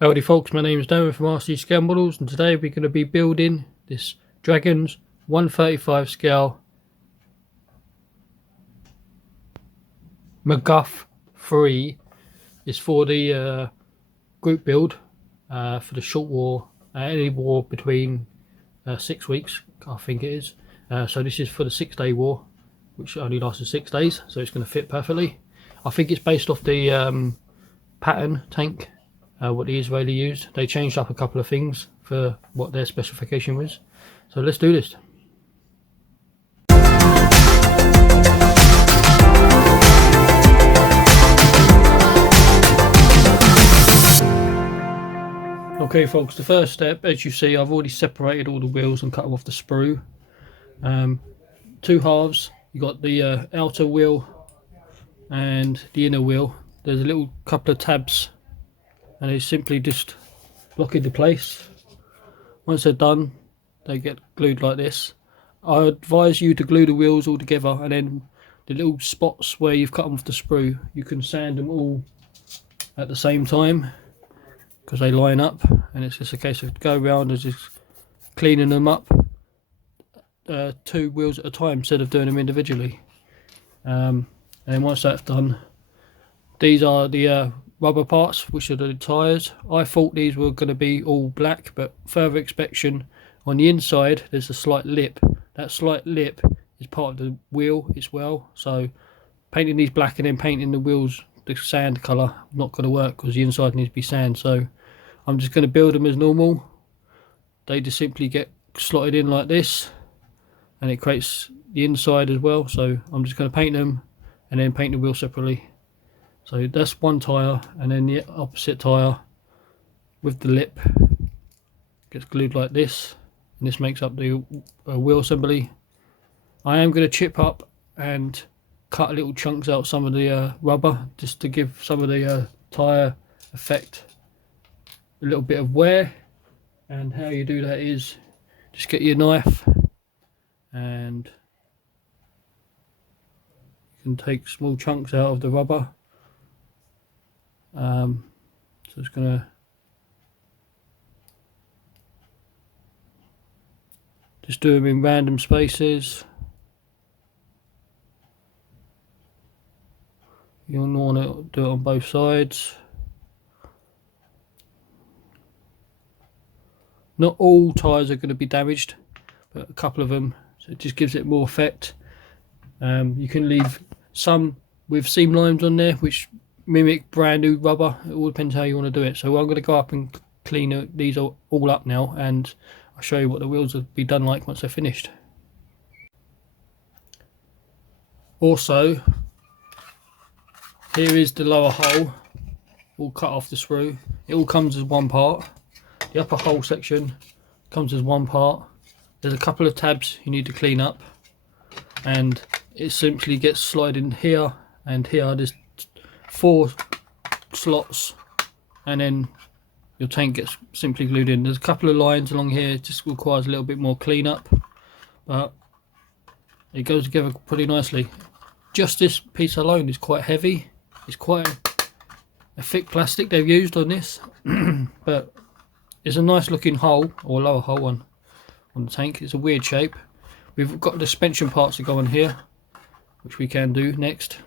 Howdy folks, my name is Darren from RC Scale Models, and today we're going to be building this Dragon's 135 scale Magach 3. It's for the group build for the short war, any war between 6 weeks, I think it is. So this is for the 6-day war, which only lasted 6 days, so it's going to fit perfectly. I think it's based off the Patton tank. What the Israeli used. They changed up a couple of things for what their specification was. So let's do this. Okay folks, the first step, as you see, I've already separated all the wheels and cut off the sprue. Two halves, you got the outer wheel and the inner wheel. There's a little couple of tabs and they simply just lock into place. Once they're done, they get glued like this. I advise you to glue the wheels all together, and then the little spots where you've cut them off the sprue, you can sand them all at the same time because they line up, and it's just a case of go around and just cleaning them up 2 wheels at a time instead of doing them individually. And then once that's done, these are the rubber parts, which are the tyres. I thought these were going to be all black, but further inspection, on the inside there's a slight lip. That slight lip is part of the wheel as well, so painting these black and then painting the wheels the sand colour not going to work because the inside needs to be sand. So I'm just going to build them as normal. They just simply get slotted in like this, and it creates the inside as well. So I'm just going to paint them and then paint the wheel separately. So that's one tyre, and then the opposite tyre with the lip gets glued like this, and this makes up the wheel assembly. I am going to chip up and cut little chunks out some of the rubber, just to give some of the tyre effect a little bit of wear. And how you do that is just get your knife and you can take small chunks out of the rubber. So it's gonna just do them in random spaces. You'll want to do it on both sides. Not all tyres are going to be damaged, but a couple of them, so it just gives it more effect. You can leave some with seam lines on there which mimic brand new rubber. It all depends how you want to do it. So I'm going to go up and clean these all up now, and I'll show you what the wheels will be done like once they're finished. Also, here is the lower hole, all cut off the sprue. It all comes as one part. The upper hole section comes as one part. There's a couple of tabs you need to clean up, and it simply gets slid in here and here. There's 4 slots, and then your tank gets simply glued in. There's a couple of lines along here, it just requires a little bit more cleanup, but it goes together pretty nicely. Just this piece alone is quite heavy. It's quite a thick plastic they've used on this, but it's a nice looking hole, or lower hole on the tank. It's a weird shape. We've got the suspension parts to go on here, which we can do next.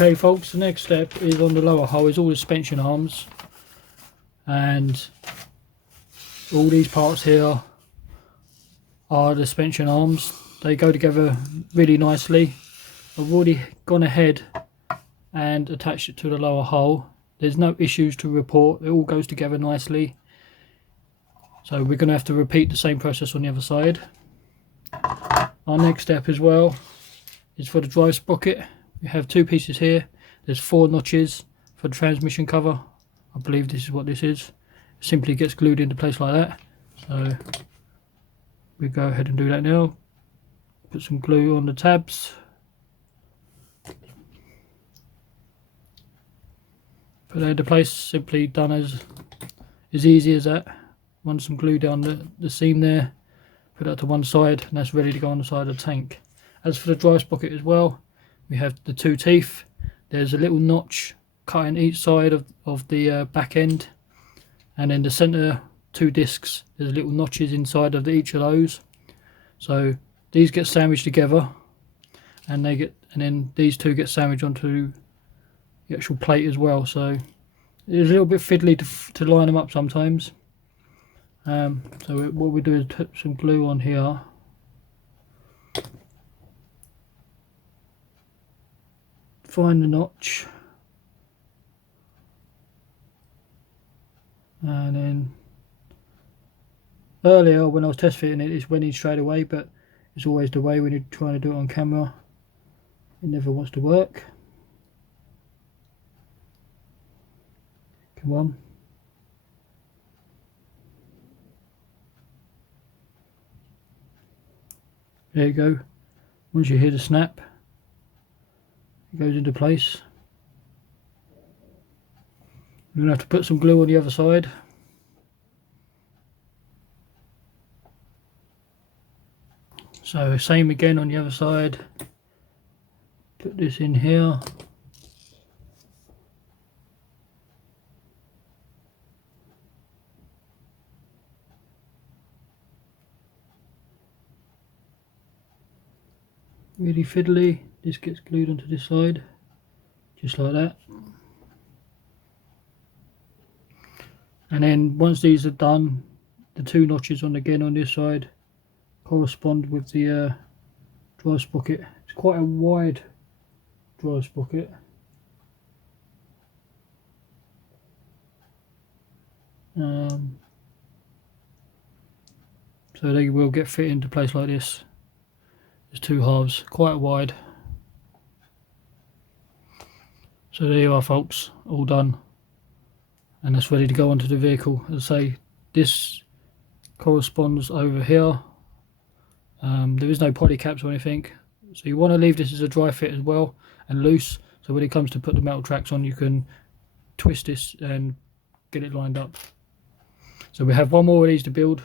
Okay folks, the next step is on the lower hull is all the suspension arms, and all these parts here are the suspension arms. They go together really nicely. I've already gone ahead and attached it to the lower hull. There's no issues to report, it all goes together nicely. So we're going to have to repeat the same process on the other side. Our next step as well is for the drive sprocket. We have two pieces here. There's 4 notches for the transmission cover. I believe this is what this is. It simply gets glued into place like that. So we go ahead and do that now. Put some glue on the tabs. Put that into place. Simply done as easy as that. Run some glue down the seam there. Put that to one side, and that's ready to go on the side of the tank. As for the drive sprocket as well, we have the 2 teeth. There's a little notch cut in each side of the back end, and then the center 2 discs, there's little notches inside of each of those. So these get sandwiched together, and then these 2 get sandwiched onto the actual plate as well. So it's a little bit fiddly to line them up sometimes. So what we do is put some glue on here. Find the notch, and then earlier when I was test fitting it went in straight away, but it's always the way when you're trying to do it on camera, it never wants to work. Come on. There you go. Once you hear the snap, it goes into place. We're going to have to put some glue on the other side. So same again on the other side. Put this in here. Really fiddly. This gets glued onto this side, just like that. And then once these are done, the 2 notches on this side correspond with the drive sprocket. It's quite a wide drive sprocket. So they will get fit into place like this. There's 2 halves, quite wide. So there you are folks, all done, and that's ready to go onto the vehicle. As I say, this corresponds over here. There is no poly caps or anything, so you want to leave this as a dry fit as well and loose, so when it comes to put the metal tracks on, you can twist this and get it lined up. So we have one more of these to build.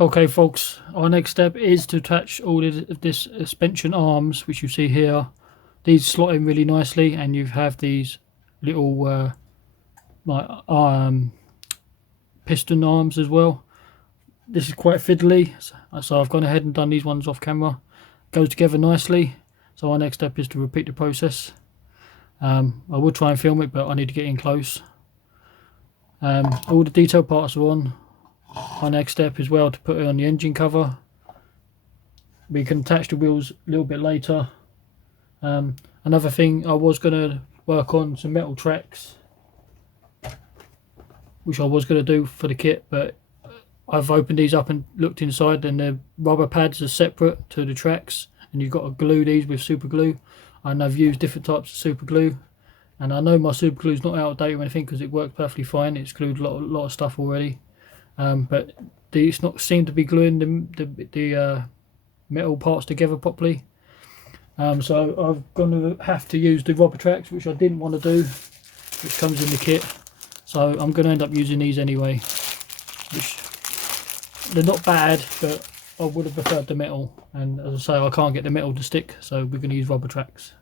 Okay folks, our next step is to attach all of this suspension arms, which you see here. These slot in really nicely, and you have these little piston arms as well. This is quite fiddly, so I've gone ahead and done these ones off camera. Goes together nicely. So our next step is to repeat the process. I will try and film it, but I need to get in close. All the detail parts are on. Our next step is to put it on the engine cover. We can attach the wheels a little bit later. Another thing, I was going to work on some metal tracks, which I was going to do for the kit, but I've opened these up and looked inside, and the rubber pads are separate to the tracks, and you've got to glue these with super glue. And I've used different types of super glue, and I know my super glue is not out of date or anything because it works perfectly fine. It's glued a lot of stuff already, but these not seem to be gluing the metal parts together properly. So I'm going to have to use the rubber tracks, which I didn't want to do, which comes in the kit. So I'm going to end up using these anyway, which they're not bad, but I would have preferred the metal. And as I say, I can't get the metal to stick, so we're going to use rubber tracks.